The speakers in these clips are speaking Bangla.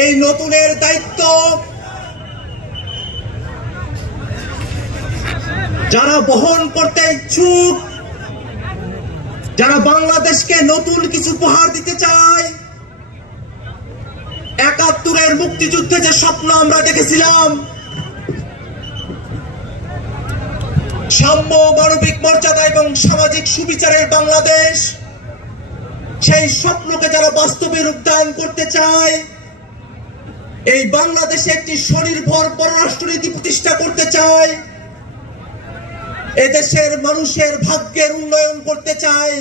এই নতুনের দায়িত্ব যারা বহন করতে ইচ্ছুক, যারা বাংলাদেশকে নতুন কিছু উপহার দিতে চায়, ৭১-এর মুক্তিযুদ্ধে যে স্বপ্ন আমরা দেখেছিলাম, সাম্য, মানবিক মর্যাদা এবং সামাজিক সুবিচারের বাংলাদেশ, সেই স্বপ্নকে যারা বাস্তবে রূপদান করতে চায়, এই বাংলাদেশে একটি স্বনির্ভর পররাষ্ট্রনীতি প্রতিষ্ঠা করতে চায়, এদেশের মানুষের ভাগ্যের উন্নয়ন করতে চায়,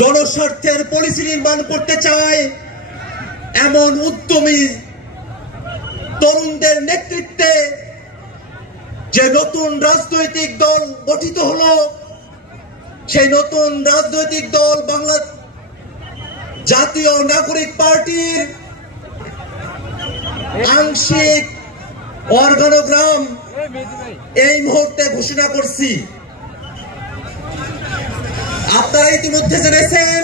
জনস্বার্থের পলিসি নির্মাণ করতে চায়, এমন উদ্যমী তরুণদের নেতৃত্বে যে নতুন রাজনৈতিক দল গঠিত হলো, সেই নতুন রাজনৈতিক দল বাংলা জাতীয় নাগরিক পার্টির আংশিক অর্গানোগ্রাম এই মুহূর্তে ঘোষণা করছি। আপনারা ইতিমধ্যে জেনেছেন,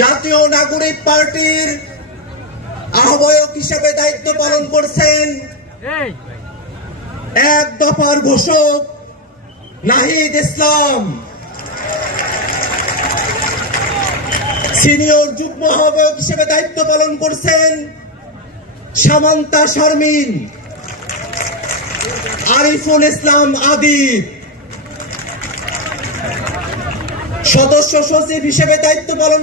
জাতীয় নাগরিক পার্টির আহ্বায়ক হিসেবে দায়িত্ব পালন করছেন এক দফার ঘোষক নাহিদ ইসলাম। সিনিয়র যুগ্ম আহ্বায়ক হিসেবে দায়িত্ব পালন করছেন সামান্তা শারমিন। আরিফুল ইসলাম আদিব সদস্য সচিব হিসেবে দায়িত্ব পালন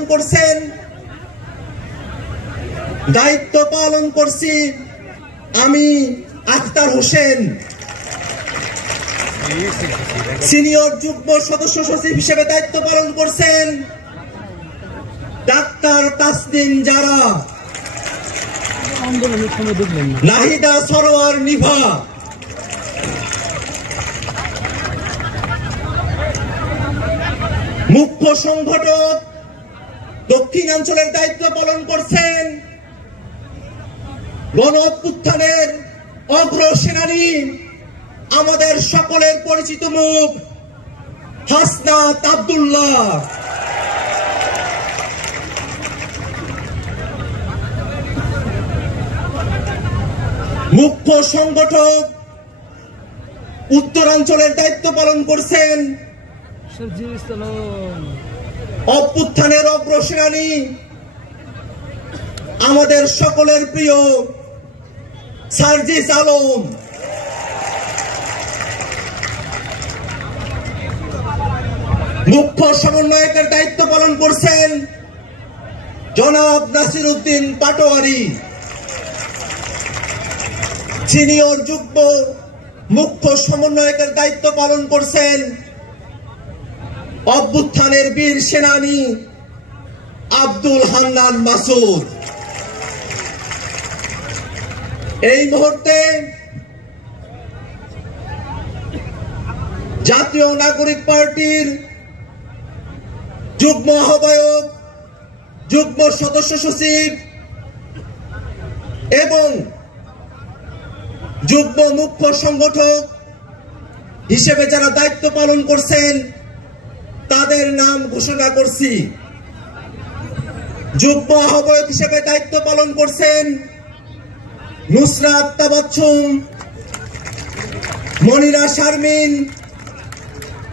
করছি আমি আখতার হোসেন। সিনিয়র যুগ্ম সদস্য সচিব হিসেবে দায়িত্ব পালন করছেন ডাক্তার তাসনিম জারা, নাহিদা সরোয়ার নিভা। মুখ্য সংগঠক দক্ষিণাঞ্চলের দায়িত্ব পালন করছেন গণ অভ্যুত্থানের অগ্রসেনানী, আমাদের সকলের পরিচিত মুখ হাসনাত আব্দুল্লাহ। মুখ্য সংগঠক উত্তরাঞ্চলের দায়িত্ব পালন করছেন অভ্যুত্থানের অগ্রসেনানী, আমাদের সকলের প্রিয় সার্জিস আলম। মুখ্য সমন্বয়কের দায়িত্ব পালন করছেন জনাব নাসির উদ্দিন পাটোয়ারি। সিনিয়র যুগ্ম মুখ্য সমন্বয়কের দায়িত্ব পালন করছেন অভ্যুত্থানের বীর সেনানী আব্দুল হান্নান মাসুদ। এই মুহূর্তে জাতীয় নাগরিক পার্টির যুগ্ম আহ্বায়ক, যুগ্ম সদস্য সচিব এবং যুগ্ম মুখ্য সংগঠক হিসেবে যারা দায়িত্ব পালন করছেন তাদের নাম ঘোষণা করছি। যুগ্ম আহ্বায়ক হিসেবে দায়িত্ব পালন করছেন নুসরাত তাবাচ্ছুম, মনিরা শারমিন,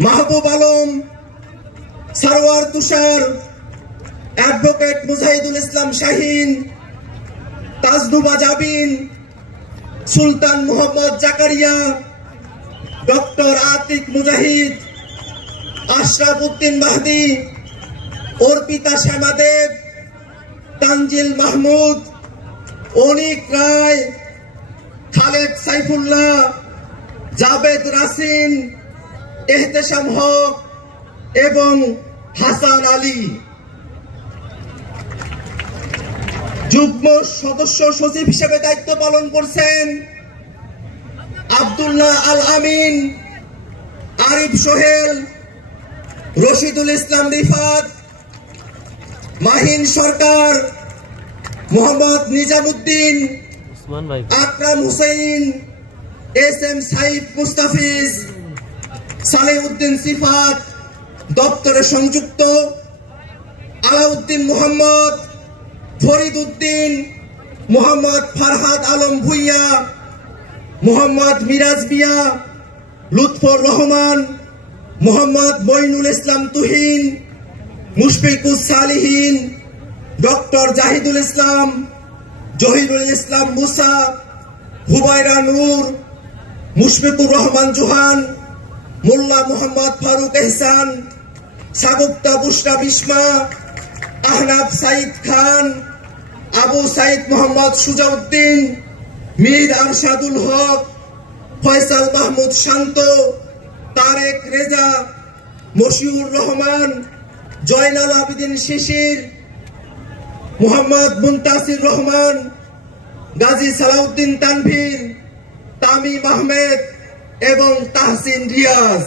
মাহবুব আলম, সারোয়ার তুষার, অ্যাডভোকেট মুজাহিদুল ইসলাম শাহিন, তাজনুবা জাবিন, সুলতান মোহাম্মদ জাকারিয়া, ডক্টর আতিক মুজাহিদ, আশরাফ উদ্দিন মাহদি, অর্পিতা শ্যামাদেব, তানজিল মাহমুদ, অনিক রায়, খালেদ সাইফুল্লাহ, জাবেদ রাসিন, এহতেশাম হক এবং হাসান আলী। যুগ্ম সদস্য সচিব হিসেবে দায়িত্ব পালন করছেন আব্দুল্লাহ আল আমিন, আরিফ সোহেল, রশিদুল ইসলাম রিফাত, মাহিন সরকার, মোহাম্মদ নিজামুদ্দিন, আকরাম হুসেইন, এস এম সাইফ মুস্তাফিজ, সালেউদ্দিন সিফাত, দপ্তরে সংযুক্ত আলাউদ্দিন মোহাম্মদ, ফরিদ উদ্দিন, মোহাম্মদ ফারহাদ আলম ভুইয়া, মোহাম্মদ মিরাজ মিয়া, লুৎফর রহমান, মোহাম্মদ মইনুল ইসলাম তুহিন, মুশফিকুস সালিহিন, ডক্টর জাহিদুল ইসলাম, জহিরুল ইসলাম মুসা, হুবাইরা নূর, মুশফিকুর রহমান জোহান, মোল্লা মোহাম্মদ ফারুক এহসান, সাগুপ্তা বুশরা বিস্মা, আহনাফ সাইদ খান, আবু সাইদ মোহাম্মদ সুজাউদ্দিন, মীর আরশাদুল হক, ফয়সাল মাহমুদ শান্ত, তারেক রেজা, মশিউর রহমান, জয়নাল আবেদিন শিশির, মোহাম্মদ মুনতাসির রহমান, গাজী সালাউদ্দিন তানভীর, তামিম আহমেদ এবং তাহসিন রিয়াজ।